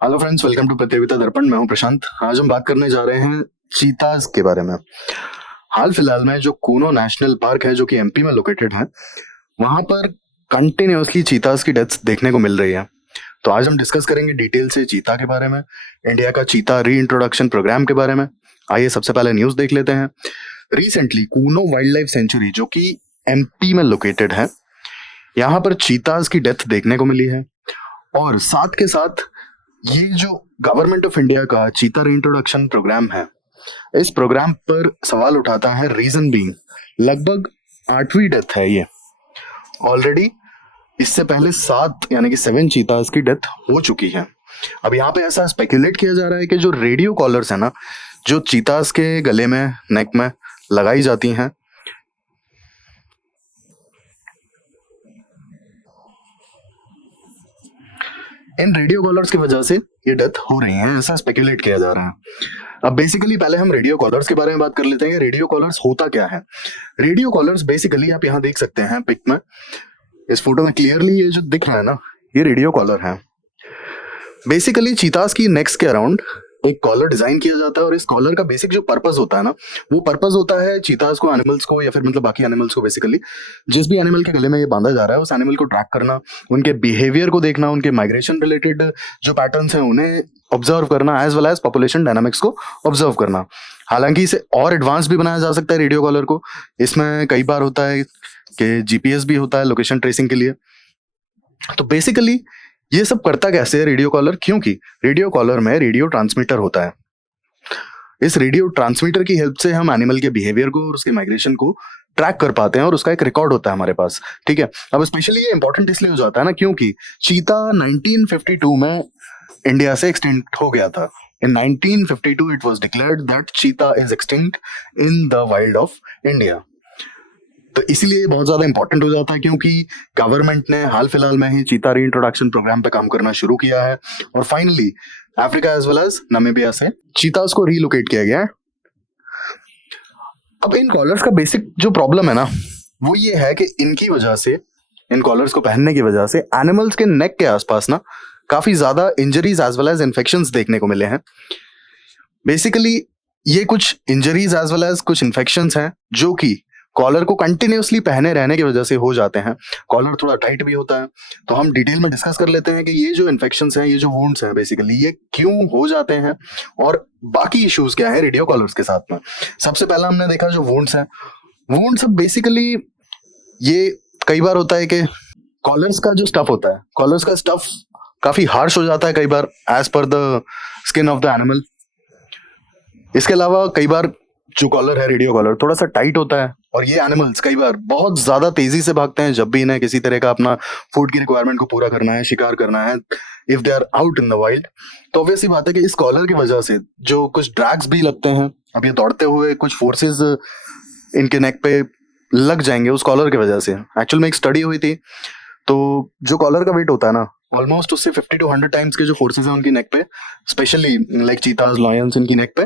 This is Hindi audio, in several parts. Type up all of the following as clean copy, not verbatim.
हेलो फ्रेंड्स, वेलकम टू प्रतियोगिता दर्पण। मैं हूं प्रशांत। आज हम बात करने जा रहे हैं चीताज के बारे में। हाल फिलहाल में जो कूनो नेशनल पार्क है, जो कि एमपी में लोकेटेड है, वहां पर कंटिन्यूअसली चीताज की डेथ्स देखने को मिल रही है। तो आज हम डिस्कस करेंगे डिटेल से चीता के बारे में, इंडिया का चीता री इंट्रोडक्शन प्रोग्राम के बारे में। आइए सबसे पहले न्यूज देख लेते हैं। Recently Kuno wildlife century, जो कि एमपी में लोकेटेड है, यहाँ पर चीताज की डेथ देखने को मिली है। और साथ के साथ ये जो गवर्नमेंट ऑफ इंडिया का चीता रीइंट्रोडक्शन प्रोग्राम है, इस प्रोग्राम पर सवाल उठाता है। रीजन बीइंग, लगभग 8वीं डेथ है ये ऑलरेडी। इससे पहले 7 यानी कि 7 चीताज की डेथ हो चुकी है। अब यहाँ पे ऐसा स्पेकुलेट किया जा रहा है कि जो रेडियो कॉलर्स है ना, जो चीताज के गले में, नेक में लगाई जाती हैं, इन रेडियो कॉलर्स की वजह से ये डेथ हो रही है, ऐसा स्पेकुलेट किया जा रहा है। अब बेसिकली पहले हम रेडियो कॉलर्स के बारे में बात कर लेते हैं। रेडियो कॉलर्स होता क्या है? रेडियो कॉलर्स बेसिकली आप यहाँ देख सकते हैं पिक में, इस फोटो में क्लियरली ये जो दिख रहा है ना, ये रेडियो कॉलर है। बेसिकली चीतास की नेक्स के अराउंड एक कॉलर डिजाइन किया जाता है, और इस कॉलर का बेसिक जो पर्पस होता है ना, वो पर्पस होता है चीतास को, एनिमल्स को, या फिर मतलब बाकी एनिमल्स को, बेसिकली जिस भी एनिमल के गले में ये बांधा जा रहा है, उस एनिमल को ट्रैक करना, उनके बिहेवियर को देखना, उनके माइग्रेशन रिलेटेड जो पैटर्न्स हैं उन्हें ऑब्जर्व करना, as well as population dynamics को ऑब्जर्व करना। हालांकि इसे और एडवांस भी बनाया जा सकता है रेडियो कॉलर को। इसमें कई बार होता है कि जीपीएस भी होता है लोकेशन ट्रेसिंग के लिए। तो बेसिकली ये सब करता कैसे है रेडियो कॉलर? क्योंकि रेडियो कॉलर में रेडियो ट्रांसमीटर होता है। इस रेडियो ट्रांसमीटर की हेल्प से हम एनिमल के बिहेवियर को और उसके माइग्रेशन को ट्रैक कर पाते हैं, और उसका एक रिकॉर्ड होता है हमारे पास। ठीक है, अब स्पेशली ये इंपॉर्टेंट इसलिए हो जाता है ना, क्योंकि चीता 1952 में इंडिया से एक्सटिंक्ट हो गया था। इन 1952 इट वाज डिक्लेयर्ड दैट चीता is extinct in the wild of India. तो इसीलिए बहुत ज्यादा इंपॉर्टेंट हो जाता है, क्योंकि गवर्नमेंट ने हाल फिलहाल में ही चीता री इंट्रोडक्शन प्रोग्राम पे काम करना शुरू किया है, और finally Africa as well as Namibia से चीतास को रीलोकेट किया गया है। अब इन कॉलर्स का बेसिक जो प्रॉब्लम है ना, वो ये है कि इनकी वजह से, इन कॉलर्स को पहनने की वजह से एनिमल्स के नेक के आसपास ना काफी ज्यादा injuries as well as infections देखने को मिले हैं। बेसिकली ये कुछ इंजरीज एज वेल एज कुछ इन्फेक्शंस हैं जो कि कॉलर को कंटिन्यूअसली पहने रहने की वजह से हो जाते हैं। कॉलर थोड़ा टाइट भी होता है। तो हम डिटेल में डिस्कस कर लेते हैं कि ये जो इन्फेक्शंस हैं, ये जो वुंड्स हैं, बेसिकली ये क्यों हो जाते हैं, और बाकी इश्यूज क्या है रेडियो कॉलर्स के साथ में। सबसे पहला हमने देखा जो वुंड्स हैं, वुंड्स बेसिकली ये कई बार होता है कि कॉलर्स का जो स्टफ होता है, कॉलर्स का स्टफ काफी हार्श हो जाता है कई बार एज पर the skin of the animal. इसके अलावा कई बार जो कॉलर है रेडियो कॉलर थोड़ा सा टाइट होता है, और ये एनिमल्स कई बार बहुत ज्यादा तेजी से भागते हैं जब भी इन्हें किसी तरह का अपना फूड की रिक्वायरमेंट को पूरा करना है, शिकार करना है, if they are out in the wild. तो ऑब्वियसली बात है कि इस कॉलर की वजह से जो कुछ ड्रैग्स भी लगते हैं, अब ये दौड़ते हुए कुछ फोर्सेस इनके नेक पे लग जाएंगे उस कॉलर की वजह से। एक्चुअल में एक स्टडी हुई थी, तो जो कॉलर का वेट होता है ना, ऑलमोस्ट उससे 50 to 100 टाइम्स के जो फोर्सेस हैं उनकी नेक पे, स्पेशली लाइक चीताज, लॉयंस, इनकी नेक पे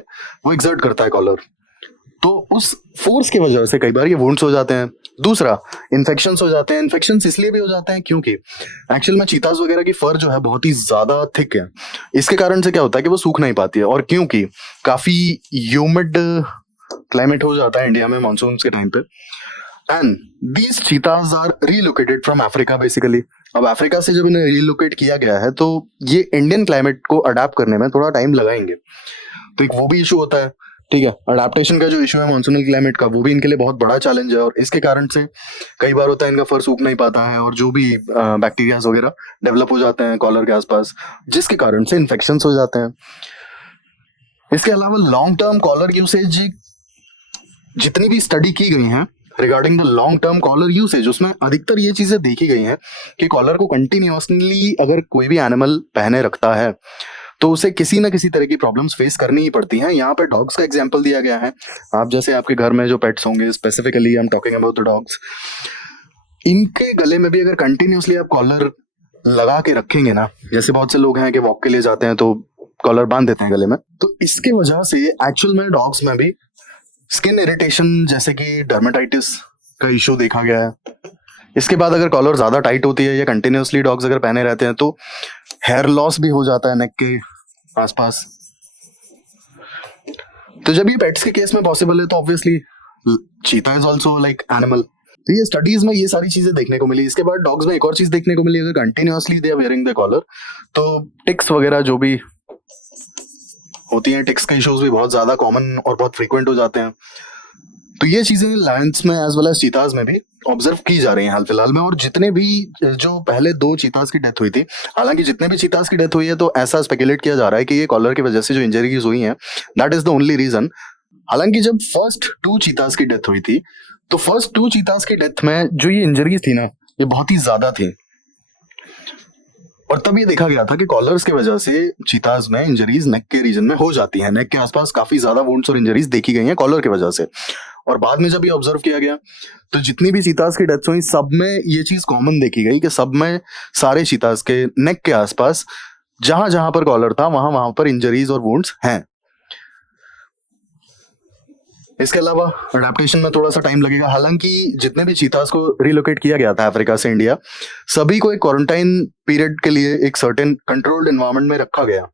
वो एक्सर्ट करता है कॉलर। तो उस फोर्स की वजह से कई बार ये वुंड्स हो जाते हैं। दूसरा, इन्फेक्शंस हो जाते हैं। इन्फेक्शंस इसलिए भी हो जाते हैं क्योंकि एक्चुअल में चीताज वगैरह की फर जो है बहुत ही ज्यादा थिक है। इसके कारण से क्या होता है कि वो सूख नहीं पाती है, और क्योंकि काफी ह्यूमिड क्लाइमेट हो जाता है इंडिया में मानसून के टाइम पे, and these cheetahs are relocated from Africa basically. अब अफ्रीका से जब इन्हें रीलोकेट किया गया है, तो ये इंडियन क्लाइमेट को अडाप्ट करने में थोड़ा टाइम लगाएंगे। तो एक वो भी इशू होता है। ठीक है, अडेप्टेशन का जो इशू है मानसूनल क्लाइमेट का, वो भी इनके लिए बहुत बड़ा चैलेंज है, और इसके कारण से कई बार होता है इनका फर सूख नहीं पाता है, और जो भी बैक्टीरियाज वगैरह डेवलप हो जाते हैं कॉलर के आसपास, जिसके कारण से इन्फेक्शंस हो जाते हैं। इसके अलावा लॉन्ग टर्म कॉलर यूसेज, जितनी भी स्टडी की गई हैं regarding the long term collar usage, उसमें अधिकतर ये चीजें देखी गई हैं कि कॉलर को कंटिन्यूअसली अगर कोई भी एनिमल पहने रखता है तो उसे किसी ना किसी तरह की प्रॉब्लम्स फेस करनी ही पड़ती हैं। यहाँ पे डॉग्स का एग्जांपल दिया गया है। आप जैसे आपके घर में जो पेट्स होंगे, specifically I am talking about the dogs, इनके गले में भी अगर कंटिन्यूअसली आप कॉलर लगा के रखेंगे ना, जैसे बहुत से लोग हैं कि वॉक के लिए जाते हैं तो कॉलर बांध देते हैं गले में, तो इसके वजह से एक्चुअल में डॉग्स में भी स्किन इरिटेशन जैसे कि डर्मेटाइटिस का इशू देखा गया है। इसके बाद अगर कॉलर ज्यादा टाइट होती है या कंटिन्यूअसली डॉग्स अगर पहने रहते हैं, तो हेयर लॉस भी हो जाता है नेक के आसपास। तो जब ये पेट्स के केस में पॉसिबल है तो ऑब्वियसली चीता इज ऑल्सो लाइक एनिमल। तो ये स्टडीज में ये सारी चीजें देखने को मिली। इसके बाद डॉग्स में एक और चीज देखने को मिली, अगर continuously they are wearing the collar तो टिक्स वगैरह जो भी होती हैं, टिक्स के इश्यूज भी बहुत ज्यादा कॉमन और बहुत फ्रीक्वेंट हो जाते हैं। तो ये चीजें लायंस में एज वेल एज चीताज में भी ऑब्जर्व की जा रही हैं हाल फिलहाल में। और जितने भी जो पहले 2 चीताज की डेथ हुई थी, हालांकि जितने भी चीताज की डेथ हुई है तो ऐसा स्पेकुलेट किया जा रहा है कि ये कॉलर की वजह से जो इंजरीज हुई हैं that is the only reason. हालांकि जब फर्स्ट 2 चीताज की डेथ हुई थी तो फर्स्ट 2 चीताज की डेथ में जो ये इंजरीज थी ना, ये बहुत ही ज्यादा थी। और तब ये देखा गया था कि कॉलर्स की वजह से चीताज में इंजरीज नेक के रीजन में हो जाती है। नेक के आसपास काफी ज्यादा वुंड्स और इंजरीज देखी गई हैं कॉलर की वजह से। और बाद में जब ये ऑब्जर्व किया गया तो जितनी भी चीताज की डेथ्स हुई सब में ये चीज कॉमन देखी गई कि सब में सारे चीताज के नेक के आसपास जहां जहां पर कॉलर था वहां वहां पर इंजरीज और वुंड्स हैं। इसके अलावा अडेप्टेशन में थोड़ा सा टाइम लगेगा। हालांकि जितने भी चीतास को रिलोकेट किया गया था अफ्रीका से इंडिया, सभी को एक क्वारंटाइन पीरियड के लिए एक सर्टेन कंट्रोल्ड एनवायरनमेंट में रखा गया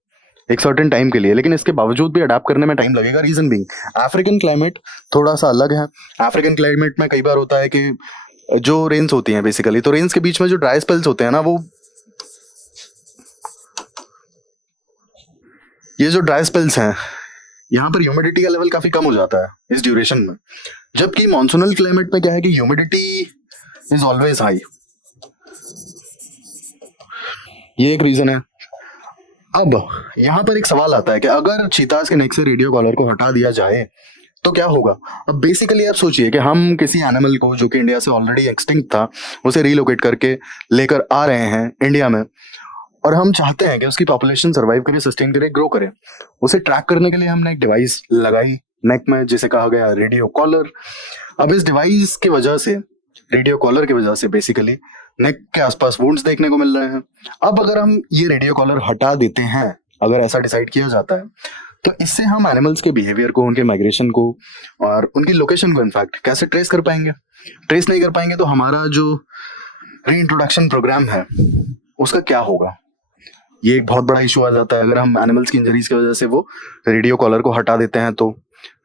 एक सर्टेन टाइम के लिए, लेकिन इसके बावजूद भी अडेप्ट करने में टाइम लगेगा। रीजन बीइंग अफ्रीकन क्लाइमेट थोड़ा सा अलग है। अफ्रीकन क्लाइमेट में कई बार होता है कि जो रेन्स होती हैं बेसिकली, तो रेन्स के बीच में जो ड्राई स्पेल्स होते हैं ना, वो ये जो ड्राई स्पेल्स हैं यहाँ पर ह्यूमिडिटी का लेवल काफी कम हो जाता है इस ड्यूरेशन में। जबकि मॉनसूनल क्लाइमेट में क्या है कि ह्यूमिडिटी इज ऑलवेज हाई। ये एक रीजन है। अब यहाँ पर एक सवाल आता है कि अगर चीतास के नेक से रेडियो कॉलर को हटा दिया जाए तो क्या होगा। अब बेसिकली आप सोचिए कि हम किसी एनिमल को जो कि इंडिया से ऑलरेडी एक्सटिंक्ट था उसे रिलोकेट करके लेकर आ रहे हैं इंडिया में, और हम चाहते हैं कि उसकी पॉपुलेशन सर्वाइव करे, सस्टेन करे, ग्रो करे। उसे ट्रैक करने के लिए हमने एक डिवाइस लगाई नेक में जिसे कहा गया रेडियो कॉलर। अब इस डिवाइस की वजह से, रेडियो कॉलर की वजह से बेसिकली नेक के आसपास वुंड्स देखने को मिल रहे हैं। अब अगर हम ये रेडियो कॉलर हटा देते हैं, अगर ऐसा डिसाइड किया जाता है, तो इससे हम एनिमल्स के बिहेवियर को, उनके माइग्रेशन को और उनकी लोकेशन को इनफैक्ट कैसे ट्रेस कर पाएंगे। ट्रेस नहीं कर पाएंगे तो हमारा जो रीइंट्रोडक्शन प्रोग्राम है उसका क्या होगा। ये एक बहुत बड़ा इशू आ जाता है। अगर हम एनिमल्स की इंजरीज की वजह से वो रेडियो कॉलर को हटा देते हैं तो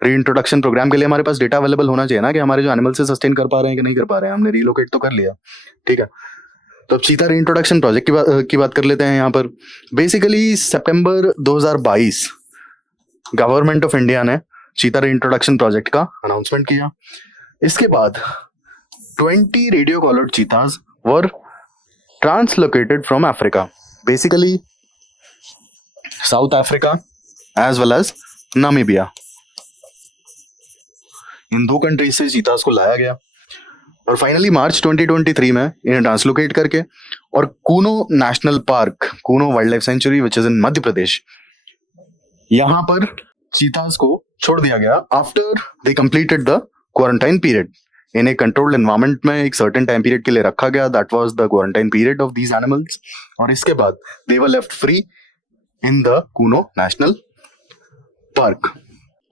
रीइंट्रोडक्शन प्रोग्राम के लिए हमारे पास डेटा अवेलेबल होना चाहिए ना, कि हमारे जो एनिमल से सस्टेन कर पा रहे हैं कि नहीं कर पा रहे हैं। हमने रिलोकेट तो कर लिया, ठीक है। तो अब चीता रीइंट्रोडक्शन प्रोजेक्ट की बात कर लेते हैं। यहाँ पर basically September 2022 government of India ने चीता रीइंट्रोडक्शन प्रोजेक्ट का अनाउंसमेंट किया। इसके बाद 20 radio collared cheetahs were translocated from Africa, basically South Africa as well as Namibia. इन 2 कंट्रीज से चीतास को लाया गया और फाइनली मार्च 2023 में इन्हें ट्रांसलोकेट करके और Kuno national park, Kuno wildlife sanctuary which is in Madhya Pradesh, यहां पर चीतास को छोड़ दिया गया after they completed the quarantine period. इन्हें कंट्रोल्ड एनवायरनमेंट में एक सर्टेन टाइम पीरियड के लिए रखा गया, that was the quarantine period of these animals. और इसके बाद they were left free in the Kuno national park.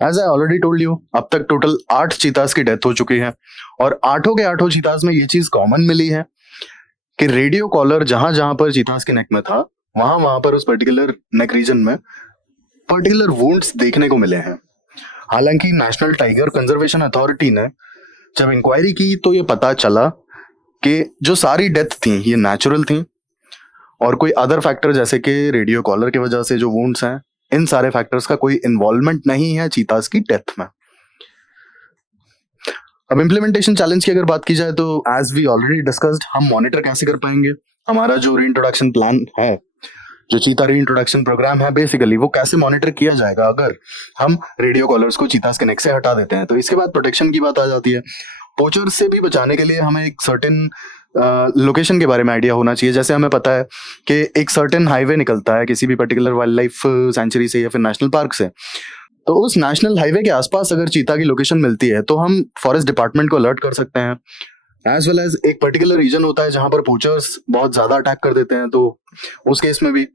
As I already told you, अब तक टोटल 8 चीतास की डेथ हो चुकी है और 8 के 8 चीतास में ये चीज कॉमन मिली है कि रेडियो कॉलर जहां जहां पर चीतास के नेक में था वहां वहां पर उस पर्टिकुलर नेक रीजन में पर्टिकुलर वुंड्स देखने को मिले हैं। हालांकि नेशनल टाइगर कंजर्वेशन अथॉरिटी ने जब इंक्वायरी की तो ये पता चला कि जो सारी डेथ थी ये नेचुरल थी और कोई अदर फैक्टर जैसे कि रेडियो कॉलर की वजह से जो वुंड्स हैं, इन सारे फैक्टर्स का कोई इन्वॉल्वमेंट नहीं है चीतास की डेथ में। अब इम्प्लीमेंटेशन चैलेंज की अगर बात की जाए तो एज वी ऑलरेडी डिस्कस्ड, हम मॉनिटर कैसे कर पाएंगे। हमारा जो रीइंट्रोडक्शन प्लान है, जो चीता रीइंट्रोडक्शन प्रोग्राम है, बेसिकली वो कैसे मॉनिटर किया जाएगा अगर हम रेडियो कॉलर्स को चीतास के नेक से हटा देते हैं। तो इसके बाद प्रोटेक्शन की बात आ जाती है। पोचर्स से भी बचाने के लिए हमें एक सर्टेन लोकेशन के बारे में आइडिया होना चाहिए। जैसे हमें पता है कि एक सर्टेन हाईवे निकलता है किसी भी पर्टिकुलर वाइल्ड लाइफ सेंचुरी से या फिर नेशनल पार्क से, तो उस नेशनल हाईवे के आसपास अगर चीता की लोकेशन मिलती है तो हम फॉरेस्ट डिपार्टमेंट को अलर्ट कर सकते हैं। एज वेल एज एक पर्टिकुलर रीजन होता है जहां पर पोचर्स बहुत ज्यादा अटैक कर देते हैं, तो उस केस में भी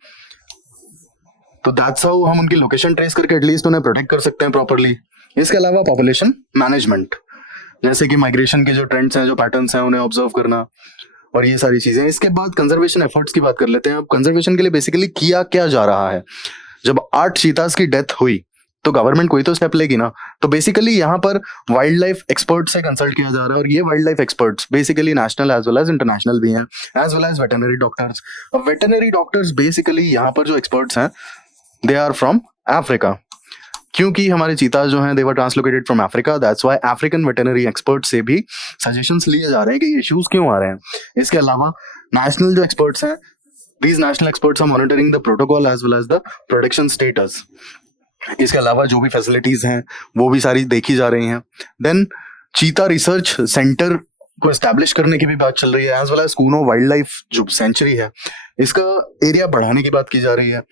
तो दैट्स हाउ हम उनकी लोकेशन ट्रेस करके एटलीस्ट उन्हें प्रोटेक्ट कर सकते हैं प्रॉपरली। इसके अलावा पॉपुलेशन मैनेजमेंट, जैसे कि माइग्रेशन के जो ट्रेंड्स हैं, जो पैटर्न्स हैं, उन्हें ऑब्जर्व करना, और ये सारी चीजें। इसके बाद कंजर्वेशन एफर्ट्स की बात कर लेते हैं। अब कंजर्वेशन के लिए बेसिकली किया क्या जा रहा है। जब 8 चीतास की डेथ हुई तो गवर्नमेंट कोई तो स्टेप लेगी ना। तो बेसिकली यहाँ पर वाइल्ड लाइफ एक्सपर्ट से कंसल्ट किया जा रहा है, और ये wildlife experts basically national as well as international भी हैं, as well as veterinary doctors. अब वेटरनरी डॉक्टर्स बेसिकली यहाँ पर जो एक्सपर्ट्स हैं दे आर फ्रॉम अफ्रीका, क्योंकि हमारे चीताज जो हैं they were translocated from Africa, that's why African veterinary expert से भी सजेशंस लिए जा रहे हैं कि ये इश्यूज क्यों आ रहे हैं। इसके अलावा नेशनल जो एक्सपर्ट्स हैं, these national experts are monitoring the protocol as well as the production status। इसके अलावा जो भी फैसिलिटीज हैं वो भी सारी देखी जा रही हैं। देन चीता रिसर्च सेंटर को एस्टैब्लिश करने की भी बात चल रही है, as well as Kuno wildlife जो सेंचुरी है इसका एरिया बढ़ाने की बात की जा रही है।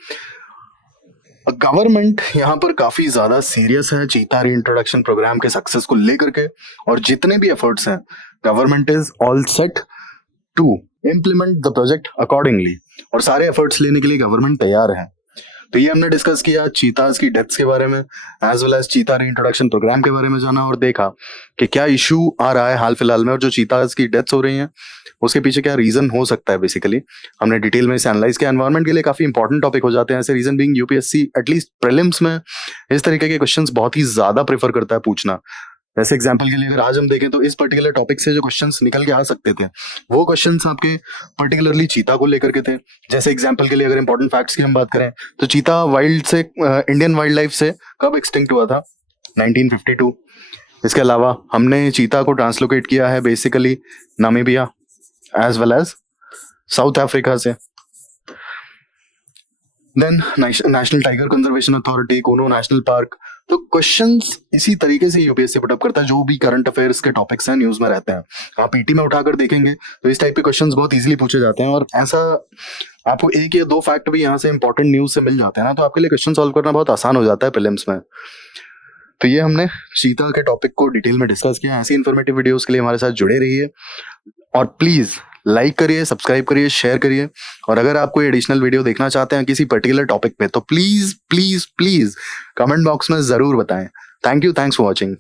गवर्नमेंट यहाँ पर काफी ज्यादा सीरियस है चीता रीइंट्रोडक्शन प्रोग्राम के सक्सेस को लेकर के, और जितने भी एफर्ट्स हैं government is all set to implement the project accordingly, और सारे एफर्ट्स लेने के लिए गवर्नमेंट तैयार है। तो ये हमने डिस्कस किया चीताज की डेथ्स के बारे में, एज वेल एज चीता रीइंट्रोडक्शन प्रोग्राम के बारे में जाना, और देखा कि क्या इशू आ रहा है हाल फिलहाल में, और जो चीताज की डेथ्स हो रही हैं उसके पीछे क्या रीजन हो सकता है। बेसिकली हमने डिटेल में इसे एनालाइज किया। एनवायरमेंट के लिए काफी इंपॉर्टेंट टॉपिक हो जाते हैं ऐसे, reason being UPSC at least prelims में इस तरीके के क्वेश्चंस बहुत ही ज्यादा प्रेफर करता है पूछना। जैसे एग्जाम्पल के लिए अगर आज हम देखें तो इस पर्टिकुलर टॉपिक से जो क्वेश्चंस निकल के आ सकते थे वो क्वेश्चंस आपके पर्टिकुलरली चीता को लेकर के थे। जैसे एग्जाम्पल के लिए अगर इंपॉर्टेंट फैक्ट्स की हम बात करें तो चीता वाइल्ड से इंडियन वाइल्ड लाइफ से कब एक्सटिंक्ट हुआ था, 1952। इसके अलावा हमने चीता को ट्रांसलोकेट किया है basically Namibia as well as South Africa से। Then National Tiger Conservation Authority, Kuno national park. तो क्वेश्चंस इसी तरीके से यूपीएससी पुट अप करता है, जो भी करंट अफेयर्स के टॉपिक्स हैं न्यूज में रहते हैं आप पीटी में उठाकर देखेंगे तो इस टाइप के क्वेश्चंस बहुत इजीली पूछे जाते हैं, और ऐसा आपको 1 या 2 फैक्ट भी यहाँ से इंपॉर्टेंट न्यूज से मिल जाते हैं ना, तो आपके लिए क्वेश्चन सॉल्व करना बहुत आसान हो जाता है प्रीलिम्स में। तो ये हमने चीता के टॉपिक को डिटेल में डिस्कस किया। ऐसी इन्फॉर्मेटिव वीडियोस के लिए हमारे साथ जुड़े रहिए, और प्लीज लाइक करिए, सब्सक्राइब करिए, शेयर करिए, और अगर आप कोई एडिशनल वीडियो देखना चाहते हैं किसी पर्टिकुलर टॉपिक पे तो please please please comment box में जरूर बताएं। Thanks for watching.